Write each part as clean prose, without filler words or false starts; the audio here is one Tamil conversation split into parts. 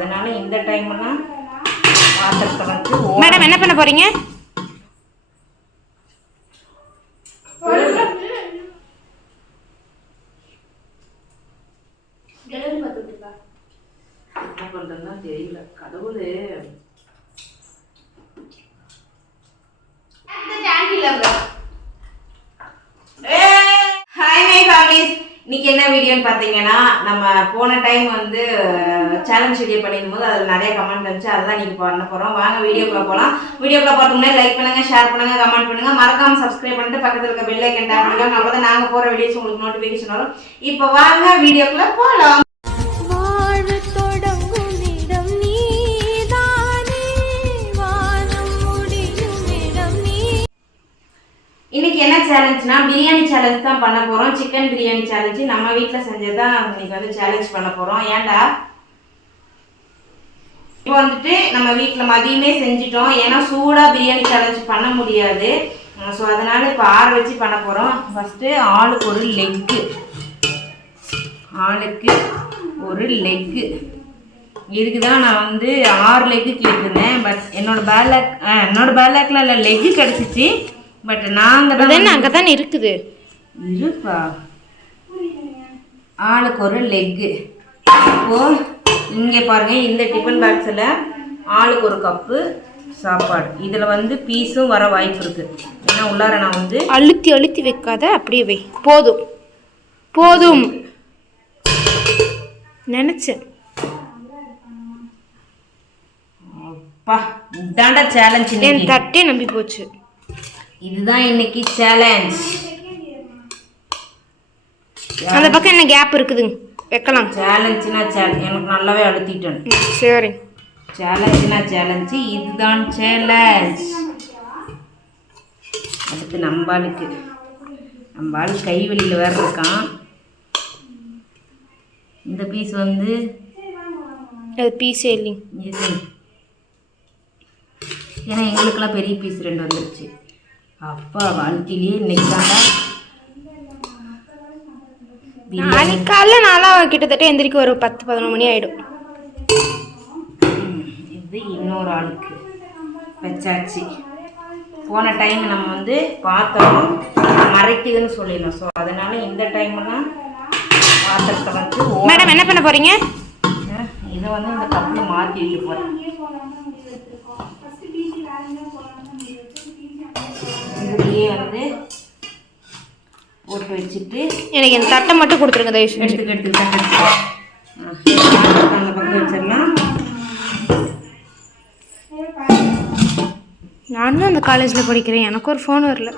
அதனால இந்த டைம்லாம் பாத்திரத்தை வந்து மேடம் என்ன பண்ண போறீங்க? என்ன பண்றதுன்னா தெரியல. கடவுளே. இன்னைக்கு என்ன வீடியோன்னு பார்த்தீங்கன்னா, நம்ம போன டைம் வந்து சேலஞ்ச் வீடியோ பண்ணிடும் போது அதில் நிறைய கமெண்ட் வந்துச்சு. அதுதான் இன்னைக்கு பண்ண போகிறோம். வாங்க வீடியோக்குள்ள போகலாம். வீடியோக்குள்ள பார்த்தோம்னா லைக் பண்ணுங்க, ஷேர் பண்ணுங்க, கமெண்ட் பண்ணுங்க, மறக்காம சப்ஸ்கிரைப் பண்ணிட்டு பக்கத்தில் இருக்க பெல் ஐக்கன் டேப் பண்ணுங்க. அப்பதான் நாங்கள் போகிற வீடியோஸ் உங்களுக்கு நோட்டிஃபிகேஷன் வரும். இப்போ வாங்க வீடியோக்குள்ள போகலாம். இன்னைக்கு என்ன சேலஞ்ச்னா பிரியாணி சேலஞ்ச் தான் பண்ண போறோம். சிக்கன் பிரியாணி சேலஞ்சு நம்ம வீட்டில் செஞ்சதான் இன்னைக்கு வந்து சேலஞ்ச் பண்ண போறோம். ஏன்டா இப்போ வந்துட்டு நம்ம வீட்டில் மதியமே செஞ்சிட்டோம். ஏன்னா சூடா பிரியாணி சேலஞ்ச் பண்ண முடியாது. ஸோ அதனால இப்போ ஆற வச்சு பண்ண போறோம். ஃபர்ஸ்ட் ஆளுக்கு ஒரு லெக்கு இதுக்கு தான் நான் வந்து 6 லெக்கு கேட்டிருந்தேன். பட் என்னோட பேலக்ல இல்லை லெக்கு கிடச்சிச்சு. பட் நாங்கள் அங்கே தானே இருக்குது இருப்பா. ஆளுக்கு ஒரு லெக்கு. இப்போ இங்கே பாருங்க, இந்த டிஃபன் பாக்ஸில் ஆளுக்கு ஒரு கப்பு சாப்பாடு. இதில் வந்து பீஸும் வர வாய்ப்பு இருக்கு. ஏன்னா உள்ளார நான் வந்து அழுத்தி வைக்காத, அப்படியே வை. போதும் நினைச்சேன். அப்பா இதாண்டா சேலஞ்ச். என் தட்டே நம்பி போச்சு. இதுதான் இன்னைக்கு சேலஞ்ச். அந்த பக்கம் என்ன கேப் இருக்குது, வைக்கலாம். சேலஞ்சுனா எனக்கு நல்லாவே அழுத்திட்டேன். சரி, சேலஞ்சுனா சேலஞ்சு. இதுதான் சேலஞ்ச். அடுத்து நம்ம ஆளு கை வெளியில் வேற இருக்கான். இந்த பீஸ் வந்து அது பீஸே இல்லைங்க. இது ஏன்னா எங்களுக்கெல்லாம் பெரிய பீஸ் 2 வந்துருச்சு. அப்பா வாழ்க்கையிலேயே இன்னைக்கு தாண்டா நாளைக்கு காலைல நாளாக கிட்டத்தட்ட எந்திரிக்க ஒரு 10-11 மணி ஆகிடும். இது இன்னொரு ஆளுக்கு வச்சாச்சு. போன டைம் நம்ம வந்து பார்த்தோம் மறைக்குதுன்னு சொல்லிடணும். ஸோ அதனால இந்த டைம்லாம் பாத்திரத்தை வந்து மேடம் என்ன பண்ண போறீங்க? இதை வந்து இந்த கப்பில் மாற்றி வைக்க போகிறேன். இதுலேயே வந்து போட்டு வச்சுட்டு எனக்கு இந்த தட்டை மட்டும் கொடுத்துருங்க தயவு செஞ்சு. எடுத்துக்கிட்டு அந்த பக்கம் வச்சிடலாம். நானும் அந்த காலேஜில் படிக்கிறேன், எனக்கு ஒரு ஃபோன் வரல.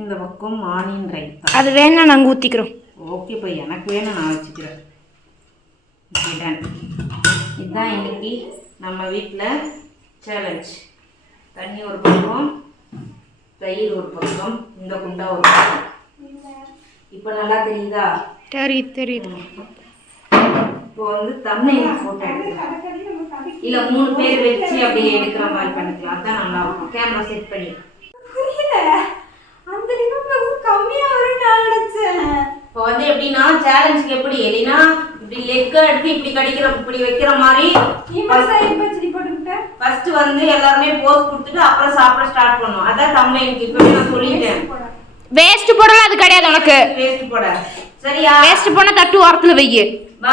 இந்த பக்கம் ஆனியன் ரைத்தா. அது வேணா நாங்கள் ஊற்றிக்கிறோம். ஓகே, இப்போ எனக்கு வேணும், நான் வச்சுக்கிறேன். இதுதான் இன்னைக்கு நம்ம வீட்டில் சேலஞ்ச். தண்ணி ஒரு பக்கம், தயிர் ஒரு பக்கம், இந்த குண்டா ஒரு பக்கம். இப்போ நல்லா தெரியுதா? தெரியுது. இப்போ வந்து தம்ப்நெயில் போட்டோ எடுக்கலாம். இல்லை 3 பேர் வச்சு அப்படியே எடுக்கிற மாதிரி பண்ணிக்கலாம். அதுதான் நல்லா இருக்கும். கேமரா செட் பண்ணி. அந்த கம்மியாக வரும் நான் நினைச்சேன். இப்போ வந்து எப்படின்னா சேலஞ்சுக்கு எப்படி எலினா இப்படி லெக்க எடுத்து இப்படி கடிக்கிற இப்படி வைக்கிற மாதிரி ஃபர்ஸ்ட் வந்து எல்லாருமே போஸ் கொடுத்துட்டு அப்புறம் சாப்பிட ஸ்டார்ட் பண்ணும். அதான் தம்ப்நெயிலுக்கு இப்போ நான் சொல்லிட்டேன். வேஸ்ட் போடலாம் அது கிடையாது உனக்கு. வேஸ்ட் போட சரியா? வேஸ்ட் போனா தட்டு ஓரத்துல வை. வா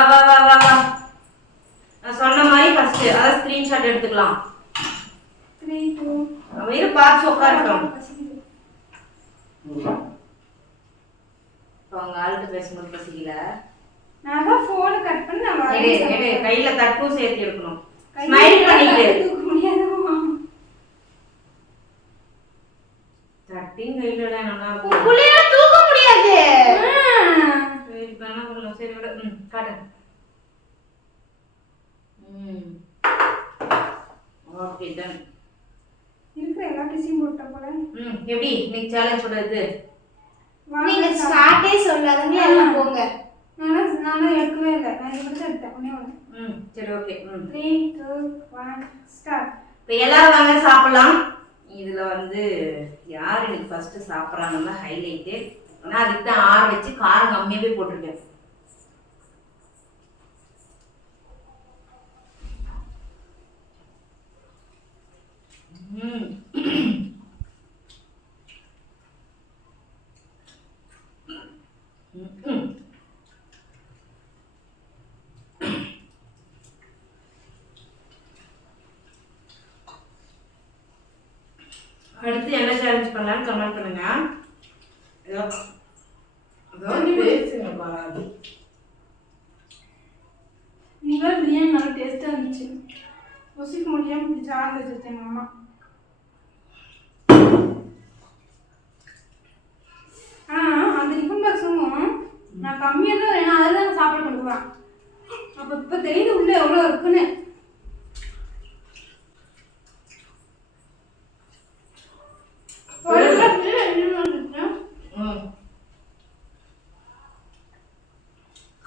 நான் சொன்ன மாதிரி ஃபர்ஸ்ட் அத ஸ்கிரீன்ஷாட் எடுத்துக்கலாம். 3 2 அவரே பார்த்து உட்காரட்டும். அவங்க ஆளுக்கு பேசும்போது பசிக்கல. நான் தான் ஃபோன் கட் பண்ணி நான் வரேன். கையில தட்டும் சேர்த்து எடுக்கணும். ஸ்மைல் பண்ணிட்டு தூக்க முடியாதுமா. தட்டிங் கையில நல்லா இருக்கும். புளிய தூக்க முடியாது. சரி பண்ணா பண்ணலாம். சரி விட. காட்டு. Okay done. இருக்கிற எல்லா பீஸையும் போட்ட போல. எப்படி இன்னைக்கு சேலஞ்ச் ஓடுது? நீங்க ஸ்டார்ட்டே சொல்லாதீங்க, எல்லாம் போங்க. நானும் எடுக்கவே இல்லை. நான் இப்படி தான் எடுத்தேன். ஒண்ணே. சரி ஓகே. 3 2 1 ஸ்டார்ட். இப்போ எல்லாரும் வாங்க சாப்பிடலாம். இதுல வந்து யார் எனக்கு ஃபர்ஸ்ட் சாப்பிட்றாங்கன்னா ஹைலைட்டு. நான் அதுக்கு தான் ஆற வச்சு காரம் கம்மியாகவே போட்டிருக்கேன். பண்ணலான்னு கமெண்ட் பண்ணுங்க. ஏதோ பேசுங்கப்பா. நீங்கள் பிரியாணி நல்லா டேஸ்ட்டாக இருந்துச்சு. ருசிக்க முடியாமல் இப்படி ஜாலியாக வச்சுருச்சு எங்கள் அம்மா. ஆனால் அந்த டிஃபன் பாக்ஸும் நான் கம்மியாக தான் ஏன்னா அதில் தான் சாப்பாடு கொண்டு போகிறேன். அப்போ இப்போ தெரியுது உள்ளே எவ்வளோ இருக்குன்னு.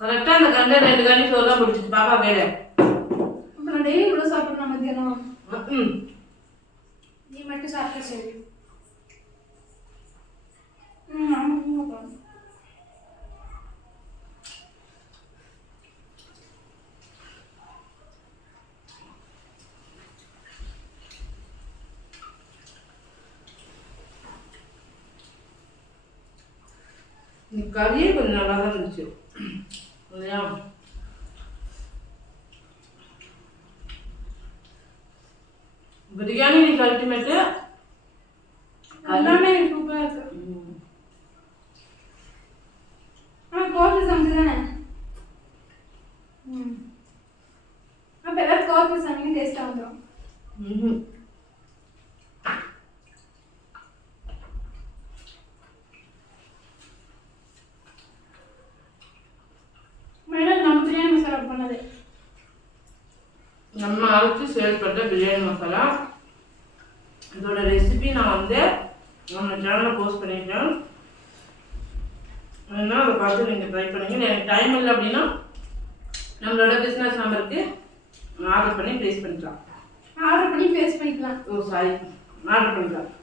கரெக்டா அந்த கண்ட 2 கண்ணி சோறு தான் பிடிச்சிச்சு பாப்பா வேற. அப்போ நான் டெய்லி இவ்வளோ சாப்பிட்றேன் மத்தியானம். நீ மட்டும் சாப்பிட்டா சரி. ஆமாம். கறியே கொஞ்சம் நல்லா தான் இருந்துச்சு இல்லையா? பிரியாணி நீ அல்டிமேட்டு. எல்லாமே சூப்பராக இருக்கு. கோபி சமைச்சு தானே. அப்போ எல்லாம் கோபி சமையல் டேஸ்ட்டாக வந்துடும். மேடம் நம்ம பிரியாணி மசாலா பண்ணது நம்ம அரைச்சி சேல் பண்ணுற பிரியாணி மசாலா. இதோட ரெசிபி நான் வந்து நம்ம சேனலில் போஸ்ட் பண்ணியிருக்கேன். அதனால் அதை பார்த்து நீங்கள் ட்ரை பண்ணுங்க. எனக்கு டைம் இல்லை அப்படின்னா நம்மளோட பிஸ்னஸ் நம்பருக்கு ஆர்டர் பண்ணி ப்ளேஸ் பண்ணிக்கலாம். ஆர்டர் பண்ணி பேஸ்ட் பண்ணிக்கலாம். ஓ சாரி, ஆர்டர் பண்ணிக்கலாம்.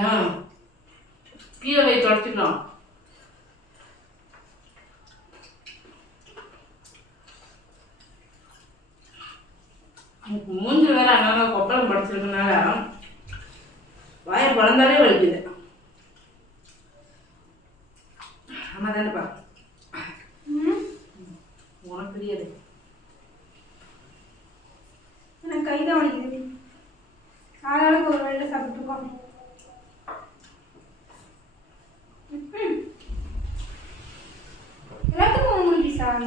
ஏன் கீழே வை தொடச்சிக்கலாம். மூஞ்சி வேற அங்கங்க கொப்பளம் படிச்சிருக்கனால வாயை பழந்தாலே வலிக்குது. ஆமா தானேப்பா, உனக்கு தெரியாது. எனக்கு கை தான் வலிக்குது. ஆளாளுக்கு ஒரு வேலை சாப்பிட்டுருக்கோம். எல்லாத்துக்கும் உங்களுக்கு சார்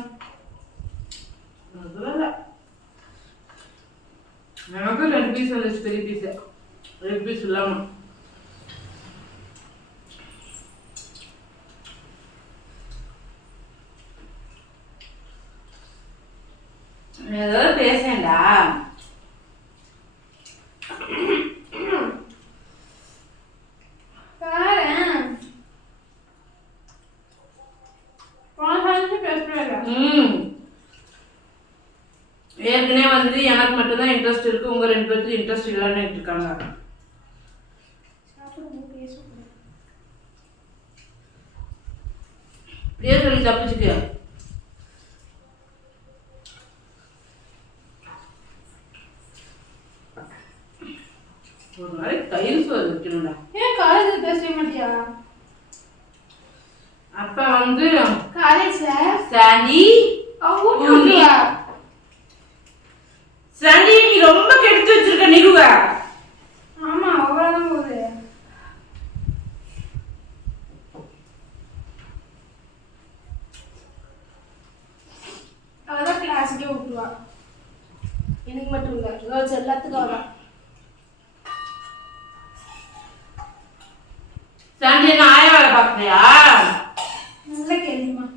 எனக்கு 2 பீஸ் வந்துச்சு, பெரிய பீஸ். 2 பீஸ் இல்லாம ஏதாவது பேசேன்டா. ஏற்கனவே வந்து எனக்கு மட்டும்தான் இன்ட்ரெஸ்ட் இருக்கு, உங்க 2 பேருக்கு இன்ட்ரெஸ்ட் இல்லைன்னு இருக்காங்க. இப்படியே சொல்லி தப்பிச்சுக்க. ஒரு நாளைக்கு தயிர் சோறு வைக்கணும்டா. ஏன் காலேஜில் பேசவே மாட்டியா? அப்ப வந்து காலேஜ்ல சாண்டி சாண்டி நீ ரொம்ப கெடுத்து வச்சிருக்க நிகுவ. ஆமா அவ்வளவுதான் போகுது. அவதான் கிளாஸுக்கே விட்டுருவா. எனக்கு மட்டும் இல்லை, கேர்ள்ஸ் எல்லாத்துக்கும் அவதான். சாண்டி என்ன ஆய வேலை பார்க்கறியா? நல்ல கேள்விமா.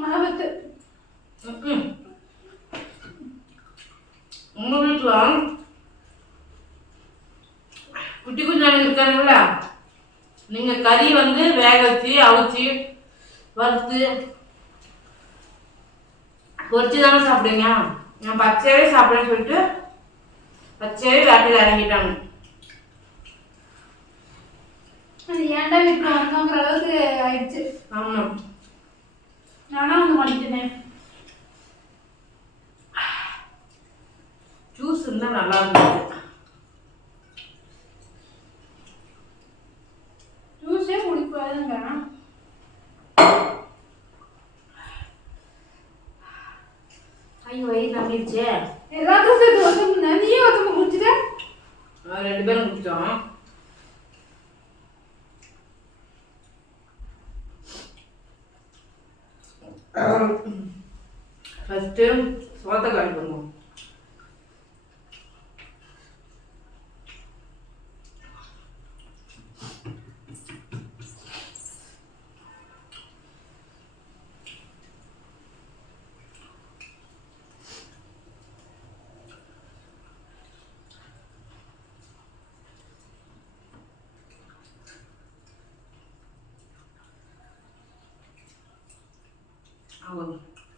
மாவத்து கறி வந்து வேக வச்சு அவிச்சு வறுத்து பொரிச்சு தானே சாப்பிடுங்க. நான் பச்சையாவே சாப்பிடுறேன்னு சொல்லிட்டு பச்சையாவே வேட்டையில் இறங்கிட்டாங்க. அது ஏன்டா வீட்டுல வந்தோங்கிற அளவுக்கு ஆயிடுச்சு. ஆமா, நானா வந்து மாட்டிட்டேன். ஜூஸ் இருந்தா நல்லா இருந்துச்சு. ஜூஸே குடிக்கூடாதுங்க. ஐயோ வயிறு நம்பிடுச்சு. எல்லாத்தையும் சேர்த்து ஒருத்தவங்க நீயே ஒருத்தவங்க குடிச்சிட்ட. 2 பேரும் குடிச்சோம். ஃபர்ஸ்ட் சோத்தை காலி பண்ணுவோம்.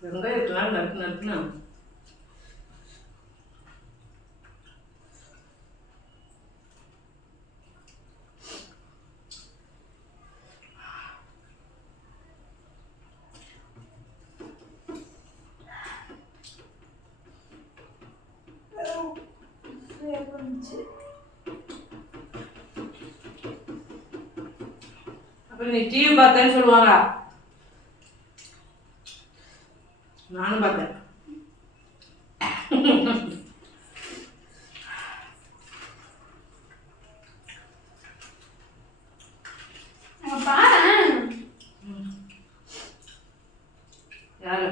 வெங்காயத்தெல்லாம் நறுக்குனா அப்புறம் நீ டிவி பார்த்தேன்னு சொல்லுவாங்க. நானும் பார்த்தேன். பாரு யாரு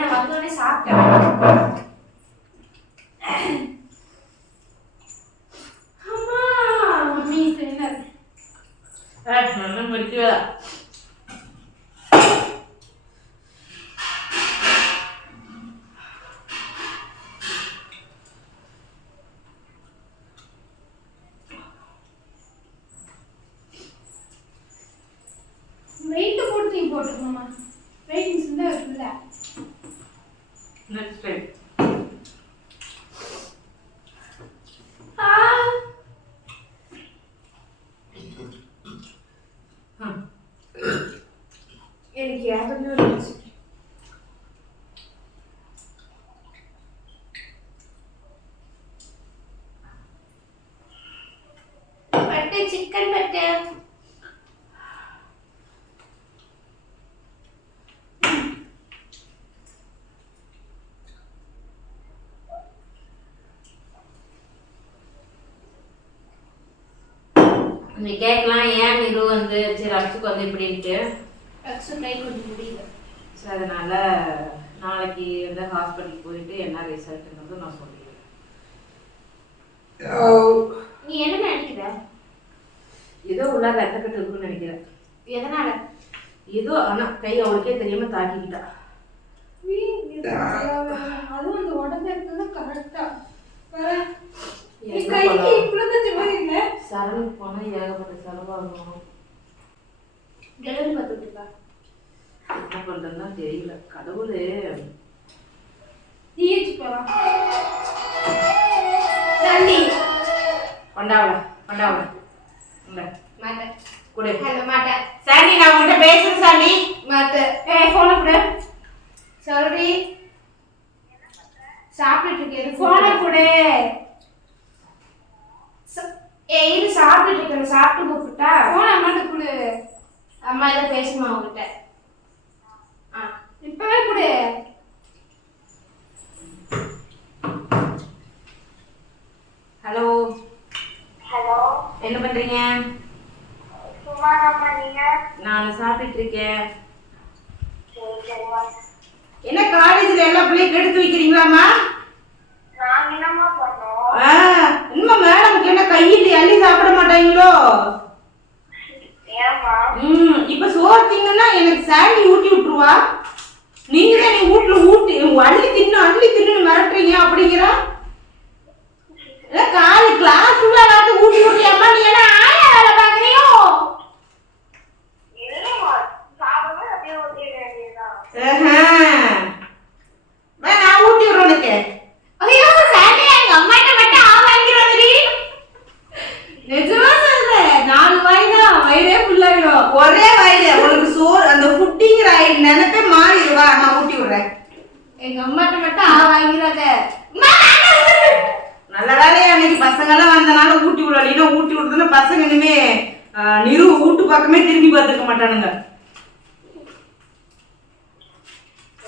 நான் வந்தோடனே சாப்பிட்டேன். மம்மி ட்ரெயினர் நல்லா முடிக்கவே வெயிட் போட்டு நீ போட்டுக்கணுமா? வெயிட் இருந்தா இருக்குல்ல. நெக்ஸ்ட் டைம் எனக்கு யாருமே இருந்துச்சு. பட்டு சிக்கன் பட்டு நீ கேட்கலாம் ஏன் இது வந்து சரி அச்சுக்கு வந்து இப்படின்ட்டு. அக்ஸு கை கொஞ்சம் முடியல. ஸோ அதனால நாளைக்கு வந்து ஹாஸ்பிட்டலுக்கு போயிட்டு என்ன ரிசல்ட்ன்றது நான் சொல்லிடுவேன். நீ என்ன நினைக்கிற? ஏதோ உள்ள ரத்தக்கட்டு இருக்குன்னு நினைக்கிறேன். எதனால? ஏதோ ஆனா கை அவளுக்கே தெரியாம தாக்கிக்கிட்டா. அதுவும் அந்த உடம்பு இருக்கிறது கரெக்டா எங்க கை போலாம்? இப்படி மாதிரி இல்லை. சரணுக்கு போனா ஏகப்பட்ட செலவாகும். டெலிவரி பார்த்துட்டு இருக்கா. என்ன பண்றதுன்னா தெரியல. கடவுளே டிஹெச் போலாம். சாண்டி கொண்டாவல கொண்டாவல இல்ல மாட்டேன். குடு. ஹலோ மாட்டேன். சாண்டி நான் உன்கிட்ட பேசுறேன் சாண்டி. மாட்டேன். போன கூட சாரி சாப்பிட்டு இருக்கேன். போன கூட இது சாப்பிட்டு இருக்கேன். சாப்பிட்டு கூப்பிட்டா போன அம்மாட்ட கொடு. அம்மா ஏதோ பேசணுமா அவங்ககிட்ட? இப்பவே கொடு. என்ன பண்றீங்க? நான் சாப்பிட்டு இருக்கேன். என்ன காலேஜ்ல எல்லா பிள்ளையும் கெடுத்து வைக்கிறீங்களாமா? என்னமா மேடம்க்கு என்ன கையில அள்ளி சாப்பிட மாட்டாங்களோ? இப்ப சோர்த்தீங்கன்னா எனக்கு சாண்டி ஊட்டி விட்டுருவா. நீங்க தான் நீ வீட்டுல ஊட்டி அள்ளி தின்னு மிரட்டுறீங்க அப்படிங்கிறா. காலி கிளாஸ் உள்ள ஊட்டி விட்டியம்மா. நீ என்ன ஆயா வேலை பாக்குறியோ? நான் ஊட்டி விடுறேன் உனக்கு. ஐயோ சாண்டி எங்க அம்மாட்ட மட்டும் வாங்கிடுவாங்கடி. நிஜமா சொல்றேன். 4 வாய் தான் வயிறே ஃபுல்லாயிடும். ஒரே வாயில உனக்கு சோறு அந்த ஃபுட்டிங்கிற நினைப்பே மாறிடுவா. நான் ஊட்டி விடுறேன். எங்க அம்மாட்ட மட்டும் வாங்கிடாத. நல்ல வேலையா அன்னைக்கு பசங்க எல்லாம் வந்தனால ஊட்டி விடலைன்னா ஊட்டி விடுறதுன்னா பசங்க இனிமே வீட்டு பக்கமே திரும்பி பார்த்துக்க மாட்டானுங்க.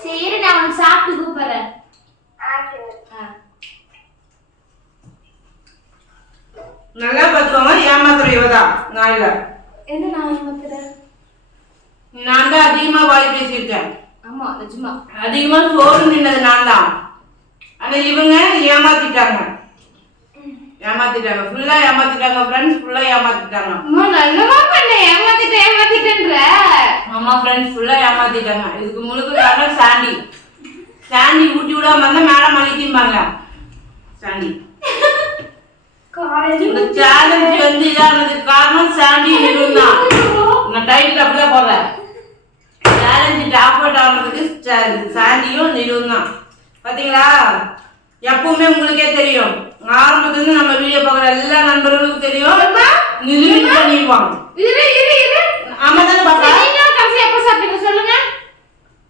சரி நான் உனக்கு சாப்பிட்டு கூப்பிடுறேன். நல்லா பார்த்துக்கோங்க. ஏமாத்துற இவதான் நான் இல்ல. என்ன நான் ஏமாத்துறேன்? நான் தான் அதிகமா வாய் பேசியிருக்கேன். ஆமா நிஜமா அதிகமா சோறு நின்னது நான் தான். ஆனா இவங்க ஏமாத்திட்டாங்க. ஃபுல்லா ஏமாத்திட்டாங்க. ஃப்ரெண்ட்ஸ் ஃபுல்லா ஏமாத்திட்டாங்க. அம்மா நல்லமா பண்ண ஏமாத்திட்டேன்ற. ஆமா ஃப்ரெண்ட்ஸ் ஃபுல்லா ஏமாத்திட்டாங்க. இதுக்கு முழுக்க காரணம் சாண்டி ஊட்டி விடாம இருந்தா மேடம் அழித்திம்பாங்க. சாண்டி இந்த சேலஞ்ச் வந்து இதானதுக்கு காரணம் சாண்டி நிறுவனம் தான். நான் டைட்டில் அப்படிதான் போடுறேன். சேலஞ்சு டாப் அவுட் ஆனதுக்கு சாண்டியும் நிறுவனம் தான். பாத்தீங்களா? எப்பவுமே உங்களுக்கே தெரியும். ஆரம்பத்துல நம்ம வீடியோ பார்க்குற எல்லா நண்பர்களுக்கும் தெரியும். நிறுவாங்க. ஆமா தானே பாப்பா? எப்ப சாப்பிட்டீங்க சொல்லுங்க.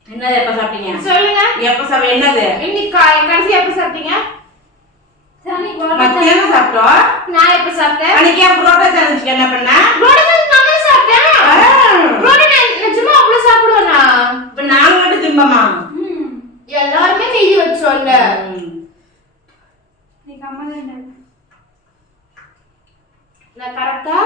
என்னது எப்ப சாப்பிட்டீங்க சொல்லுங்க. எப்ப சாப்பிட்டீங்க? என்னது இன்னைக்கு கடைசி எப்ப சாப்பிட்டீங்க? மத்தியானம் சாப்பிட்டோம். நான் எப்ப சாப்பிட்டேன்? அன்னைக்கு புரோட்டா சேலஞ்சுக்கு என்ன பண்ண? புரோட்டா நானே சாப்பிட்டேன். புரோட்டா நிஜமா அவ்வளவு சாப்பிடுவேனா? இப்ப நாங்க மட்டும் திம்பமா? எல்லாருமே மீதி வச்சோம்ல. நான் கரெக்டா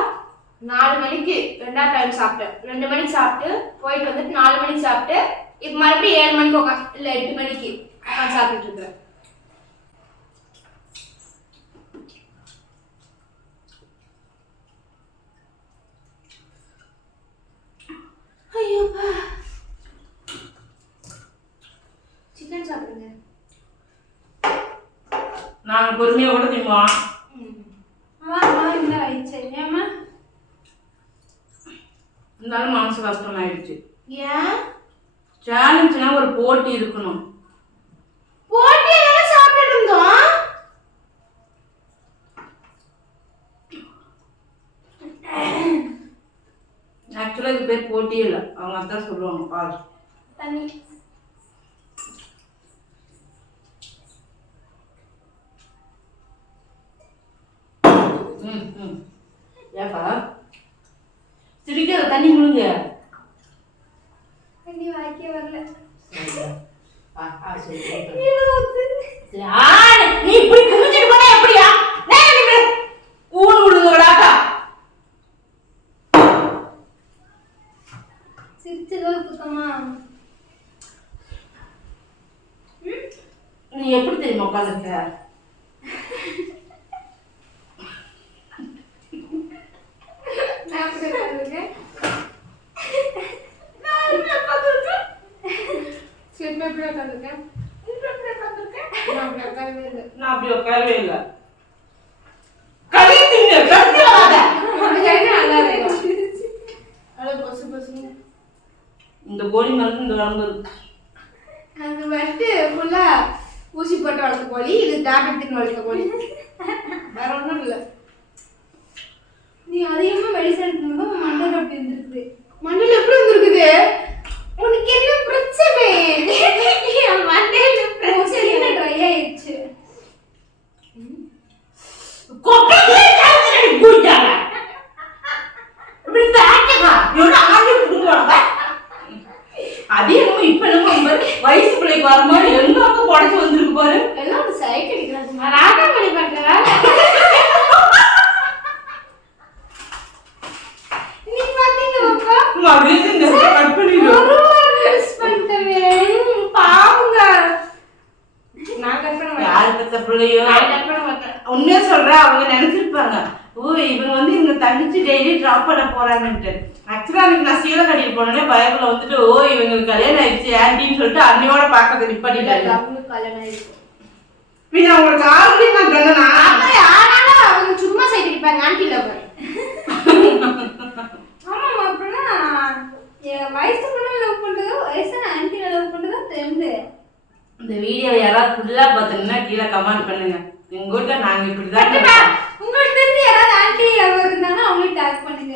4 மணிக்கு 2ஆவது டைம் சாப்பிட்டேன். 2 மணிக்கு சாப்பிட்டு போயிட்டு வந்துட்டு 4 மணிக்கு சாப்பிட்டு இப்ப மறுபடியும் 7 மணிக்கு உட்காந்து இல்ல 8 மணிக்கு உட்காந்து சாப்பிட்டுட்டு இருக்கிறேன். ஐயோப்பா சிக்கன் சாப்பிடுங்க. நாங்க பொறுமையா கூட திம்போம். இருந்தாலும் மனசு கஷ்டமாயிடுச்சு. ஏன்? சேலஞ்சுனா ஒரு போட்டி இருக்கணும். போட்டி எல்லாம் சாப்பிட்டு இருந்தோம். ஆக்சுவலா இது பேர் போட்டியே இல்லை. அவங்க அதான் சொல்லுவாங்க. பாரு தண்ணி ஏப்பா சிரிக்காத. தண்ணி முழுங்க. தண்ணி வாய்க்கே வரல. நீ இப்படி குமிச்சிட்டு போனா எப்படியா? ஊன் விடுங்கடாக்கா. சிரிச்சதோ சுத்தமா. நீ எப்படி தெரியுமா உட்காந்துருக்க? நான் அப்படி உட்காரவே இல்லை. இந்த கோழி மருந்து இந்த உடம்பு இருக்கு. அது வந்துட்டு ஃபுல்லா ஊசி போட்டு வளர்த்த கோழி. இது டாக்டர் தின்னு வளர்த்த கோழி. வேற ஒன்றும் இல்லை. நீ அதிகமா மெடிசன் மண்டல் அப்படி இருந்திருக்குது. மண்டல் எப்படி வந்திருக்குது? உனக்கு என்ன பிரச்சனை? மண்டையில பிரச்சனை ட்ரை ஆயிடுச்சு. அதே இப்ப நம்ம வயசு பிள்ளைக்கு வர மாதிரி எல்லாமே உடச்சு வந்துருக்கு பாரு. எல்லாம் ஒரு சைட் அடிக்கிறாங்க. ராகா மணி பண்ற உண்மையா சொல்றேன், அவங்க நினைச்சிருப்பாங்க ஓ இவங்க வந்து இவங்க தங்கச்சி டெய்லி டிராப் பண்ண போறாங்கன்ட்டு. ஆக்சுவலா அன்னைக்கு நான் சீலை கட்டிட்டு போனோடனே பயத்துல வந்துட்டு ஓ இவங்களுக்கு கல்யாணம் ஆயிடுச்சு ஆன்டின்னு சொல்லிட்டு அன்னையோட பாக்கிறது நிப்பாட்டிட்டாங்க. அவங்களுக்கு கல்யாணம் ஆயிருக்கு. பின்ன அவங்களுக்கு ஆல்ரெடி நான் சொன்னா ஆனாலும் அவங்க சும்மா சைட் அடிப்பாங்க ஆன்டி லவர். ஆமாம் அப்படின்னா வயசுக்குள்ள லவ் பண்றது வயசான ஆன்டி லவ் பண்றது ட்ரெண்டு. இந்த வீடியோ யாராவது ஃபுல்லா பார்த்தீங்கன்னா கீழே கமெண்ட் பண்ணுங்க. எங்க ஊர்ல நாங்க இப்படிதான். உங்களுக்கு தெரிஞ்சு யாராவது ஆன்டி லவர் இருந்தாங்கன்னா அவங்களுக்கு டேக் பண்ணுங்க.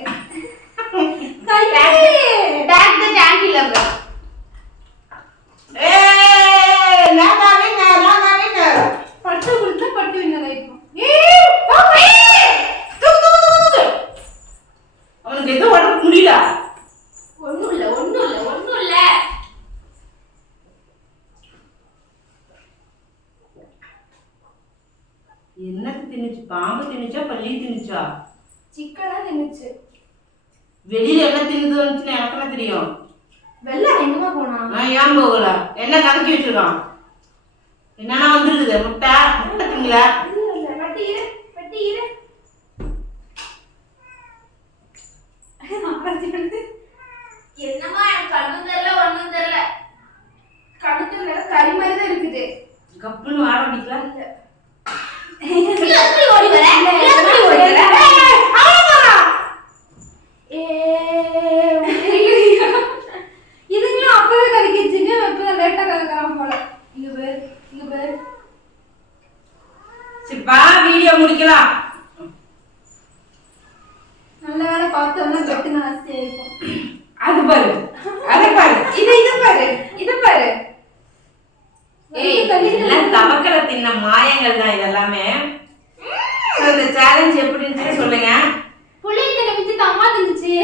Tag the anti lover. பட்டு கொடுத்தா பட்டு வின்னர் ஆயிப்போம். அவனுக்கு எதுவும் உடம்பு முடியல. ஒண்ணும் இல்ல. என்னது தின்னுச்சு? பாம்பு தின்னுச்சா பள்ளி தின்னுச்சா? சிக்கனா தின்னுச்சு. வெளியில என்ன தின்னுதுன்னு எனக்கு என்ன தெரியும்? வெள்ளை எங்கமா போனா? நான் ஏன் போகல? என்ன கலக்கி வச்சிருக்கான்? என்னன்னா வந்துருக்குது முட்டை திங்கல. இல்ல பட்டி இரு. என்னமா எனக்கு கண்ணு தெரியல ஒண்ணும் தெரியல. கண்ணு தெரியல கறி மாதிரி தான் இருக்குது. கப்புன்னு ஆட பிடிக்கலாம். எப்படி ஓடி வர? இதுங்களும் அப்பவே கறிக்கிச்சுங்க, இப்ப லேட்டா கறக்குறான் போல. இங்க பேர் சரிப்பா வீடியோ முடிக்கலாம். நல்ல வேலை பார்த்தோம்னா கட்டு நாஸ்தியா இருக்கும். அது பாரு அதை பாரு இது பாரு. இதெல்லாம் தவக்கலை தின்ன மாயங்கள் தான் இதெல்லாமே. இந்த சேலஞ்ச் எப்படி இருந்துச்சு சொல்லுங்க. புள்ளைங்க தின்னுச்சு, அம்மா தின்னுச்சு.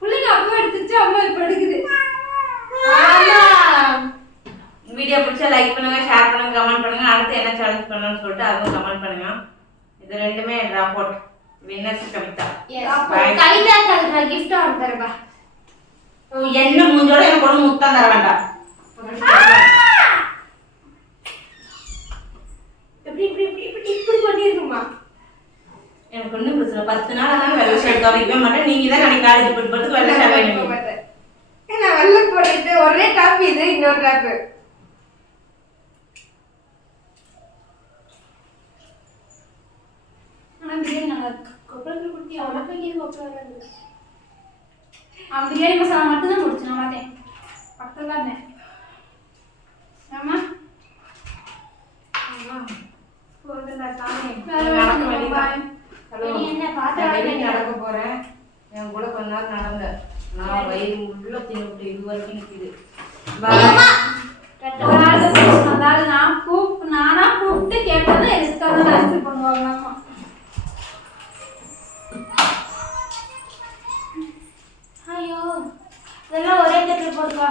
புள்ளைங்க அப்பா எடுத்துச்சு, அம்மா இப்ப எடுக்குது. வீடியோ பிடிச்சா லைக் பண்ணுங்க, ஷேர் பண்ணுங்க, கமெண்ட் பண்ணுங்க. அடுத்து என்ன சேலஞ்ச் பண்ணணும்னு சொல்லிட்டு அதுவும் கமெண்ட் பண்ணுங்க. இது ரெண்டுமே drop out. Winners Kavitha. Kavitha gift order தரவா. என்ன மூஞ்சோட எனக்கு ஒண்ணு முத்தம் தர வேண்டாம். இப்படி பண்ணிருக்குமா? எனக்கு ஒன்றும் பிரச்சனை. 10 நாள் ஆனாலும் வெள்ளை ஷர்ட் துவைக்கவே மாட்டேன். நீங்க தான் நாளைக்கு காலேஜ் போட்டு போட்டு வெள்ளை ஷர்ட் வாங்கி மாட்டேன். நான் வெள்ளை போட்டுட்டு ஒரே டாப் இது இன்னொரு டாப். ஆனா பிரியாணி நல்லா இருக்கு. கொப்பளத்துல குட்டி உனக்கு இங்கே கொப்பளம் இருக்கு. பிரியாணி மசாலா மட்டும் தான் முடிச்சு நான் பார்த்தேன். பக்கத்துல இருந்தேன். ஆமா நடக்க போறேன். என் கூட கொஞ்ச நேரம் நடந்த நான் வயிறு உள்ள தின்னுட்டு இது வரைக்கும் நிக்குது. நானா கூப்பிட்டு கேட்டதான் எதுக்காக ஆன்சர் பண்ணுவாங்க. அம்மா ஐயோ இதெல்லாம் ஒரே தட்டுல போடுவா.